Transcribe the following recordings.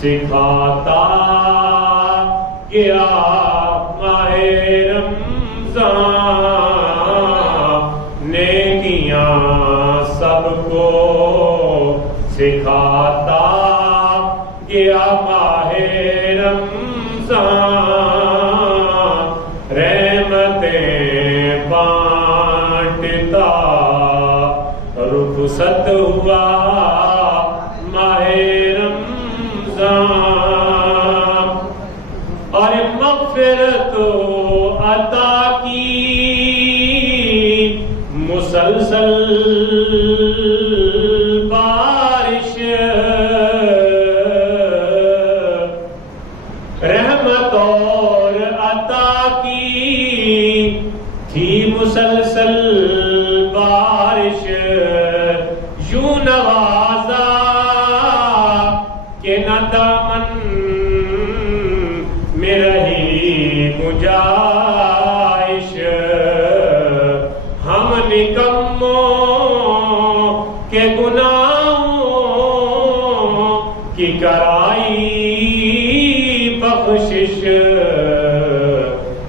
سکھاتا گیا ماہ رمضان، نیکیاں سب کو سکھاتا گیا ماہ رمضان، رحمتیں بانٹتا رخصت ہوا ماہ رمضان، اور مغفرت عطا کی مسلسل بارش، رحمت اور عطا کی تھی مسلسل بارش، یوں نوازا کہ نہ دامن میں رہی گنجائش، ہم نکموں کے گناہوں کی کرائی بخشش،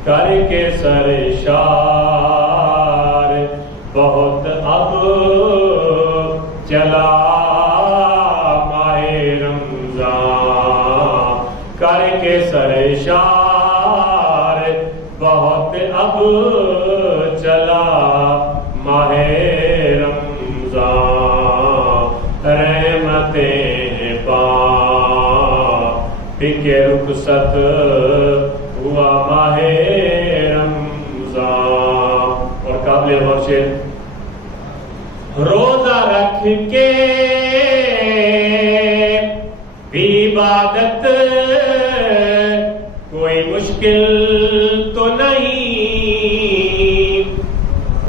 کر کے سرشار بہت اب چلا ماہ رمضان، کر کے سرشار بہت اب چلا ماہ رمضان، رحمتیں بانٹ کے رخصت ہوا ماہ رمضان۔ اور قابل غور شعر، روزہ رکھ کے بھی عبادت کوئی مشکل تو نہیں،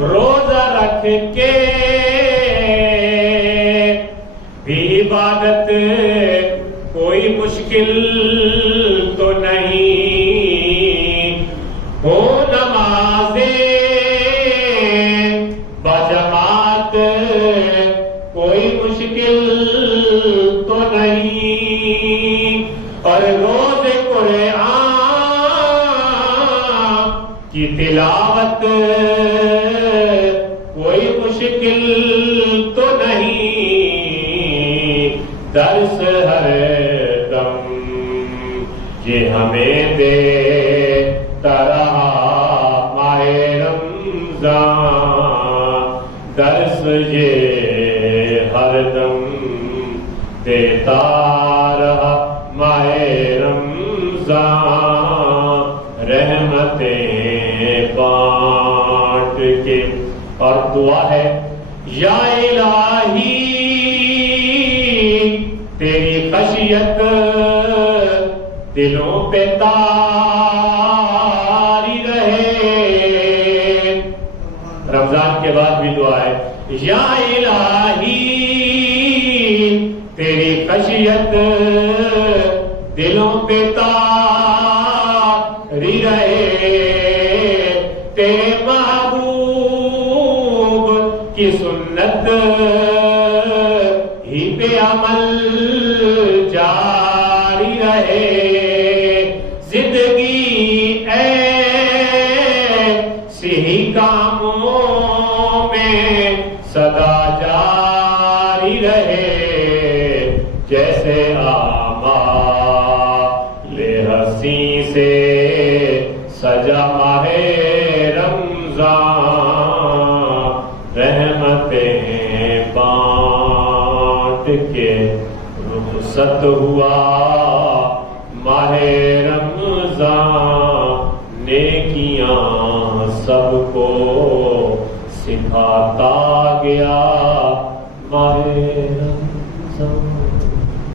روزہ رکھ کے بھی عبادت کوئی مشکل تو نہیں، ہو نمازیں بجماعت کوئی مشکل تو نہیں، اور روز قرآن کی تلاوت کوئی مشکل تو نہیں، درس ہر دم یہ ہمیں دیتا رہا ماہ رمضان، درس یہ ہر دم دیتا رہا ماہ رمضان، رحمتیں بانٹ کے۔ اور دعا ہے، یا الہی تیری خشیت دلوں پہ طاری رہے، رمضان کے بعد بھی دعا ہے، یا الہی تیری خشیت دلوں پہ طاری رہے، تیرے محبوب کی سنت ہی پہ عمل جاری رہے، زندگی ایسی ہی کاموں میں سدا جاری رہے، جیسے آمال حسین سے سجا ماہ رمضان، رحمتیں بانٹ کے رخصت ہوا ماہ رمضان، نیکیاں سب کو سکھاتا گیا ماہ رمضان۔